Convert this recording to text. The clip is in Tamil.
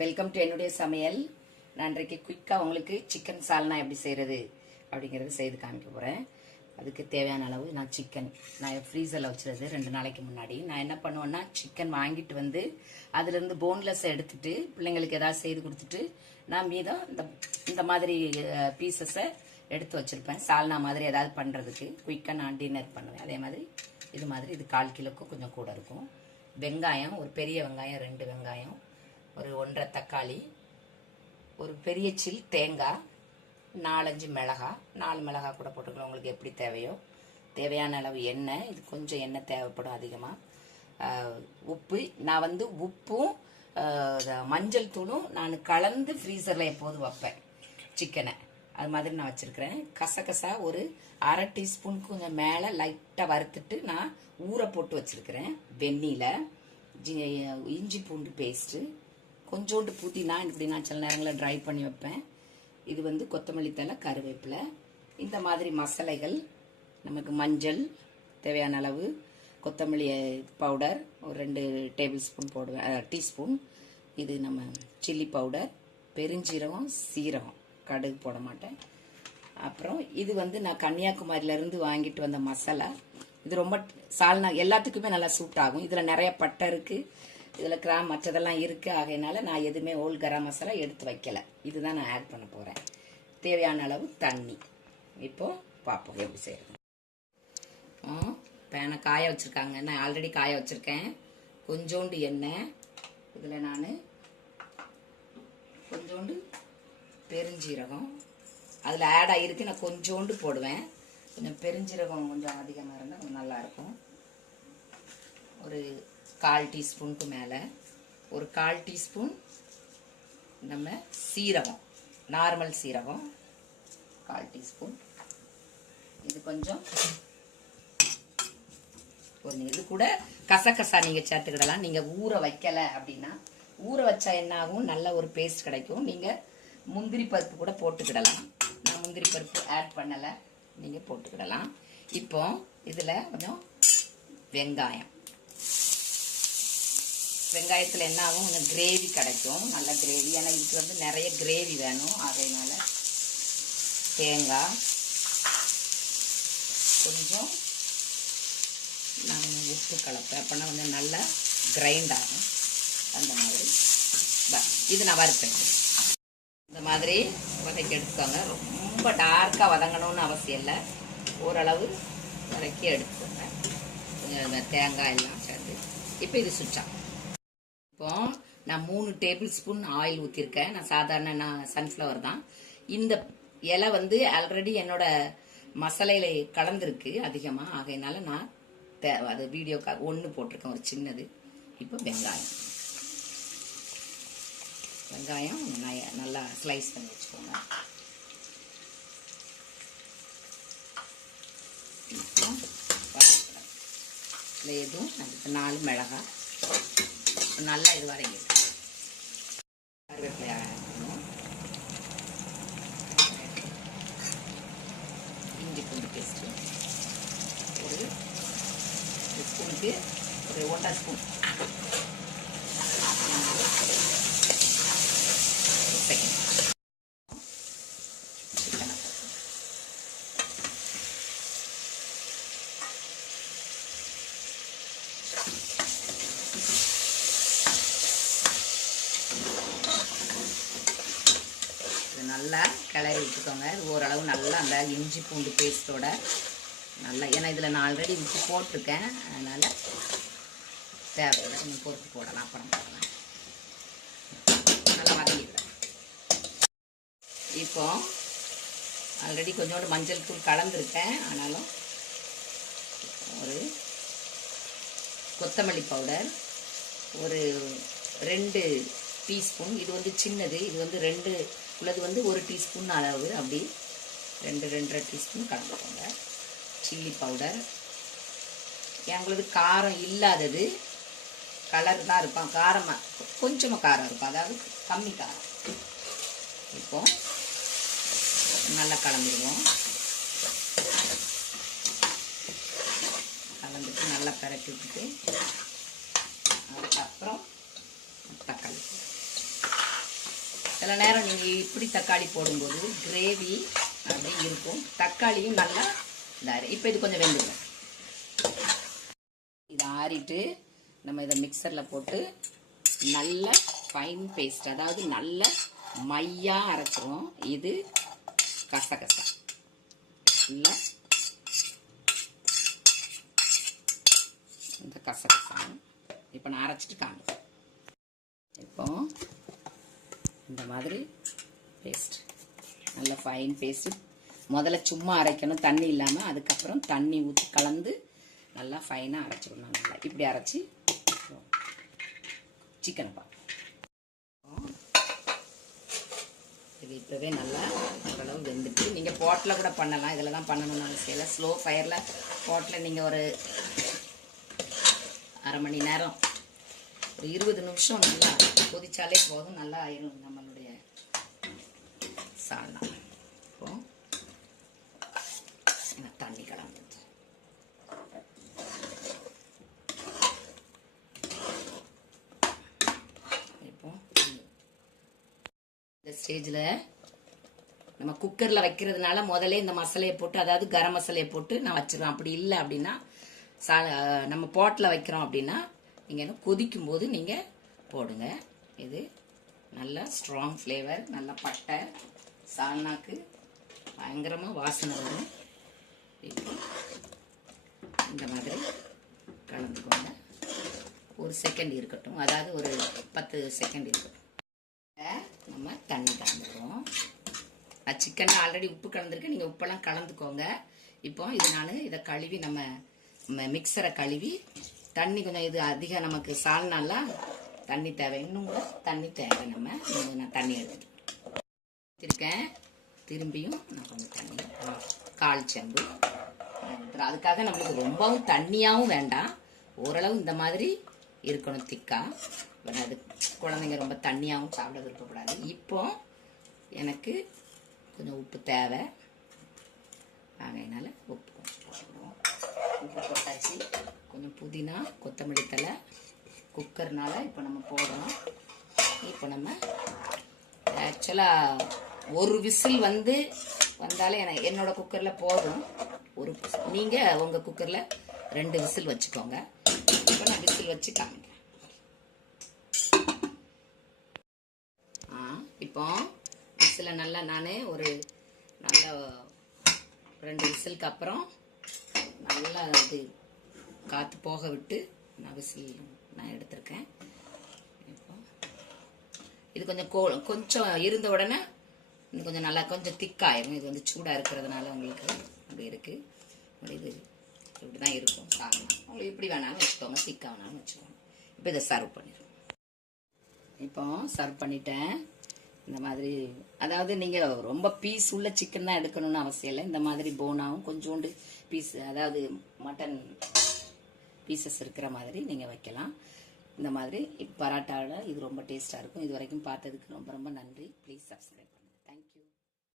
வெல்கம் டு என்னுடைய சமையல். நான் இன்றைக்கு குயிக்காக உங்களுக்கு சிக்கன் சால்னா எப்படி செய்கிறது அப்படிங்கிறது செய்து காமிக்க போகிறேன். அதுக்கு தேவையான அளவு நான் சிக்கன் ஃப்ரீசரில் வச்சுருது 2 நாளைக்கு முன்னாடி. நான் என்ன பண்ணுவேன்னா, சிக்கன் வாங்கிட்டு வந்து அதுலேருந்து போன்லெஸ்ஸை எடுத்துட்டு பிள்ளைங்களுக்கு ஏதாவது செய்து கொடுத்துட்டு நான் மீதம் இந்த மாதிரி பீசஸை எடுத்து வச்சுருப்பேன். சால்னா மாதிரி ஏதாவது பண்ணுறதுக்கு குயிக்காக நான் டின்னர் பண்ணுவேன். அதே மாதிரி இது 1/4 கிலோக்கு கொஞ்சம் கூட இருக்கும். வெங்காயம், ஒரு பெரிய வெங்காயம் 2 வெங்காயம், ஒரு 1.5 தக்காளி, ஒரு பெரிய சில் தேங்காய், 4-5 மிளகாய், 4 மிளகாய் கூட போட்டுக்கலாம், உங்களுக்கு எப்படி தேவையோ. தேவையான அளவு எண்ணெய், இது கொஞ்சம் எண்ணெய் தேவைப்படும் அதிகமாக. உப்பு, நான் உப்பும் மஞ்சள் தூளும் நான் கலந்து ஃப்ரீசரில் எப்போதும் வைப்பேன் சிக்கனை. அது மாதிரி நான் வச்சுருக்கிறேன். கசகசா ஒரு 1/2 டீஸ்பூன் கொஞ்சம் மேலே லைட்டாக வறுத்துட்டு நான் ஊற போட்டு வச்சுருக்கிறேன். வெந்நீல இஞ்சி பூண்டு பேஸ்ட்டு, கொஞ்சோண்டு புதினா, இப்படி நான் சில நேரங்களில் ட்ரை பண்ணி வைப்பேன். இது கொத்தமல்லி தழை, கருவேப்பிலை, இந்த மாதிரி மசாலைகள். நமக்கு மஞ்சள் தேவையான அளவு, கொத்தமல்லி பவுடர் ஒரு 2 டேபிள் ஸ்பூன் போடுவேன், டீஸ்பூன். இது நம்ம சில்லி பவுடர், பெருஞ்சீரகம், சீரகம், கடுகு போட மாட்டேன். அப்புறம் இது நான் கன்னியாகுமரியிலேருந்து வாங்கிட்டு வந்த மசாலா. இது ரொம்ப சால்னா எல்லாத்துக்குமே நல்லா சூட் ஆகும். இதில் நிறைய பட்டை இருக்குது, இதில் கிராம் மற்றதெல்லாம் இருக்குது. ஆகையினால நான் எதுவுமே ஓல் கரம் மசாலா எடுத்து வைக்கலை. இதுதான் நான் ஆட் பண்ண போகிறேன். தேவையான அளவு தண்ணி. இப்போ பார்ப்போம் எப்படி செய்யறது. பேனை காய வச்சுருக்காங்க, நான் ஆல்ரெடி காய வச்சுருக்கேன். கொஞ்சோண்டு எண்ணெய், இதில் நான் கொஞ்சோண்டு பெருஞ்சீரகம் அதில் ஆட் ஆகிருக்கு, நான் கொஞ்சோண்டு போடுவேன். கொஞ்சம் பெருஞ்சீரகம் கொஞ்சம் அதிகமாக இருந்தால் கொஞ்சம் நல்லாயிருக்கும். ஒரு 1/4 டீஸ்பூனுக்கு மேலே ஒரு 1/4 டீஸ்பூன் நம்ம சீரகம், நார்மல் சீரகம் 1/4 டீஸ்பூன். இது கொஞ்சம் இது கூட கசகசா நீங்கள் சேர்த்துக்கிடலாம். நீங்கள் ஊற வைக்கலை அப்படின்னா, ஊற வச்சா என்ன ஆகும், நல்ல ஒரு பேஸ்ட் கிடைக்கும். நீங்கள் முந்திரி பருப்பு கூட போட்டுக்கிடலாம். நான் முந்திரி பருப்பு ஆட் பண்ணலை, நீங்கள் போட்டுக்கிடலாம். இப்போ இதில் கொஞ்சம் வெங்காயத்தில் என்ன ஆகும், கொஞ்சம் கிரேவி கிடைக்கும், நல்ல கிரேவி. ஏன்னா இதுக்கு நிறைய கிரேவி வேணும். அதனால தேங்காய் கொஞ்சம் நான் உப்பு கலப்பேன், அப்படின்னா கொஞ்சம் நல்லா கிரைண்ட் ஆகும். அந்த மாதிரி இது நான் வறுப்பேன். இந்த மாதிரி வதக்கி எடுத்துக்கோங்க. ரொம்ப டார்க்காக வதங்கணும்னு அவசியம் இல்லை, ஓரளவு வதக்கி எடுத்துக்கோங்க. கொஞ்சம் தேங்காய் எல்லாம் சேர்த்து. இப்போ இது சுச்சா. இப்போ நான் 3 டேபிள் ஸ்பூன் ஆயில் ஊற்றிருக்கேன். நான் சாதாரண சன்ஃப்ளவர் தான். இந்த இலை ஆல்ரெடி என்னோட மசாலையில கலந்துருக்கு அதிகமாக. ஆகையினால நான் அது வீடியோக்காக 1 போட்டிருக்கேன், ஒரு சின்னது. இப்போ வெங்காயம் நல்லா ஸ்லைஸ் பண்ணி வச்சுக்கோங்க. எதுவும் 4 மிளகாய் நல்லா இது வரைங்க. கருவேப்பிலை ஆடணும். இஞ்சி பூண்டு பேஸ்ட்டு ஒரு ஸ்பூனுக்கு ஒரு 1/2 ஸ்பூன். நல்லா கிளறி விட்டுக்கோங்க. இது ஓரளவு நல்லா அந்த இஞ்சி பூண்டு பேஸ்ட்டோட நல்லா, ஏன்னா இதில் நான் ஆல்ரெடி உப்பு போட்டிருக்கேன், அதனால் தேவையில்லை, கொஞ்சம் பொறுத்து போடலாம், அப்புறம் போடலாம். நல்லா வதங்கிடுறேன். இப்போ ஆல்ரெடி கொஞ்சோண்டு மஞ்சள் தூள் கலந்துருக்கேன். ஆனாலும் ஒரு கொத்தமல்லி பவுடர் ஒரு 2 டீஸ்பூன். இது சின்னது, இது 2 உள்ளது 1 டீஸ்பூன் அளவு, அப்படி 2-2.5 டீஸ்பூன் கலந்துக்கோங்க. சில்லி பவுடர், எங்களுக்கு காரம் இல்லாதது, கலர் தான் இருக்கும், காரமாக கொஞ்சமாக காரம் இருக்கும், அதாவது கம்மி காரம். இப்போ நல்லா கலந்துடுவோம். கலந்துட்டு நல்லா பரட்டி விட்டுட்டு அதுக்கப்புறம் தக்காளி சில நேரம் நீங்கள் இப்படி தக்காளி போடும்போது கிரேவி அப்படி இருக்கும், தக்காளியும் நல்லா இதாரு. இப்போ இது கொஞ்சம் வெந்துடும். இது ஆறிட்டு நம்ம இதை மிக்சரில் போட்டு நல்ல ஃபைன் பேஸ்ட், அதாவது நல்ல மையா அரைச்சிரும். இது கசகசா இல்லை, இந்த கசகசா இப்போ நான் அரைச்சிட்டு காமிக்கிறேன். இப்போ இந்த மாதிரி பேஸ்ட், நல்ல ஃபைன் பேஸ்ட். முதல்ல சும்மா அரைக்கணும் தண்ணி இல்லாமல், அதுக்கப்புறம் தண்ணி ஊற்றி கலந்து நல்லா ஃபைனாக அரைச்சிடணும். நல்லா இப்படி அரைச்சி சிக்கனை பார்ப்போம். இது இப்போவே நல்லா ஓரளவு வெந்துட்டு, நீங்கள் பாட்டில் கூட பண்ணலாம், இதில் தான் பண்ணணும்னு அவசியம் இல்லை. ஸ்லோ ஃபயரில் பாட்டில் நீங்கள் ஒரு அரை மணி நேரம், ஒரு 20 நிமிஷம் நல்லா கொதிச்சாலே போதும், நல்லா ஆயிரும் நம்மளுடைய சால்னா. இப்போ தண்ணி கலந்து இப்போ இந்த ஸ்டேஜில் நம்ம குக்கரில் வைக்கிறதுனால முதல்ல இந்த மசாலையை போட்டு, அதாவது கரம் மசாலையை போட்டு நான் வச்சிருவேன். அப்படி இல்லை அப்படின்னா நம்ம பாட்டில் வைக்கிறோம் அப்படின்னா நீங்கள் கொதிக்கும் போது நீங்கள் போடுங்க. இது நல்ல ஸ்ட்ராங் ஃப்ளேவர், நல்ல பட்டை சால்னாக்கு பயங்கரமாக வாசனை வரும். இப்போ இந்த மாதிரி கலந்துக்கோங்க. ஒரு செகண்ட் இருக்கட்டும், அதாவது ஒரு 10 செகண்ட் இருக்கட்டும். நம்ம தண்ணி கலந்துக்கிறோம். நான் சிக்கனில் ஆல்ரெடி உப்பு கலந்துருக்கேன், நீங்கள் உப்பெல்லாம் கலந்துக்கோங்க. இப்போ இது நான் இதை கழுவி நம்ம மிக்சரை கழுவி தண்ணி கொஞ்சம், இது அதிகம் நமக்கு சால்னாலாம் தண்ணி தேவை, இன்னும் கூட தண்ணி தேவை. நான் தண்ணி எடுத்துருக்கேன். திரும்பியும் நான் கொஞ்சம் தண்ணி 1/4 செம்பு. அதுக்காக நம்மளுக்கு ரொம்பவும் தண்ணியாகவும் வேண்டாம், ஓரளவு இந்த மாதிரி இருக்கணும் திக்கா. அது குழந்தைங்க ரொம்ப தண்ணியாகவும் சாப்பிட விருப்பப்படாது. இப்போ எனக்கு கொஞ்சம் உப்பு தேவை, அதனால உப்பு கொஞ்சம் போட்டுடுவோம். உப்பு போட்டாச்சு. கொஞ்சம் புதினா கொத்தமல்லி தழை குக்கர்னால இப்போ நம்ம போடுறோம். இப்போ நம்ம ஆக்சுவலாக ஒரு விசில் வந்தாலே என்னோட குக்கரில் போதும். ஒரு நீங்கள் உங்கள் குக்கரில் 2 விசில் வச்சுக்கோங்க. இப்போ நான் விசில் வச்சு காமிக்கிறேன். இப்போ விசில் நல்லா நான் ஒரு நல்ல 2 விசிலுக்கு அப்புறம் நல்லா இது காற்று போக விட்டு நான் எடுத்திருக்கேன். இப்போ இது கொஞ்சம் இருந்த உடனே கொஞ்சம் நல்லா கொஞ்சம் திக்காயிரும். இது சூடாக இருக்கிறதுனால உங்களுக்கு அப்படி இருக்குது. இது இப்படி தான் இருக்கும் சால்னா. உங்களுக்கு இப்படி வேணாலும் வச்சுக்கோங்க, திக்கா வேணாலும் வச்சுக்கோங்க. இப்போ இதை சர்வ் பண்ணிடுவோம். இப்போ சர்வ் பண்ணிட்டேன். இந்த மாதிரி, அதாவது நீங்கள் ரொம்ப பீஸ் உள்ள சிக்கன் தான் எடுக்கணும்னு அவசியம் இல்லை. இந்த மாதிரி போனாவும் கொஞ்சோண்டு பீஸ், அதாவது மட்டன் பீசஸ் இருக்கிற மாதிரி நீங்கள் வைக்கலாம். இந்த மாதிரி பராட்டாவில் இது ரொம்ப டேஸ்ட்டாக இருக்கும். இது வரைக்கும் பார்த்ததுக்கு ரொம்ப ரொம்ப நன்றி. Please subscribe.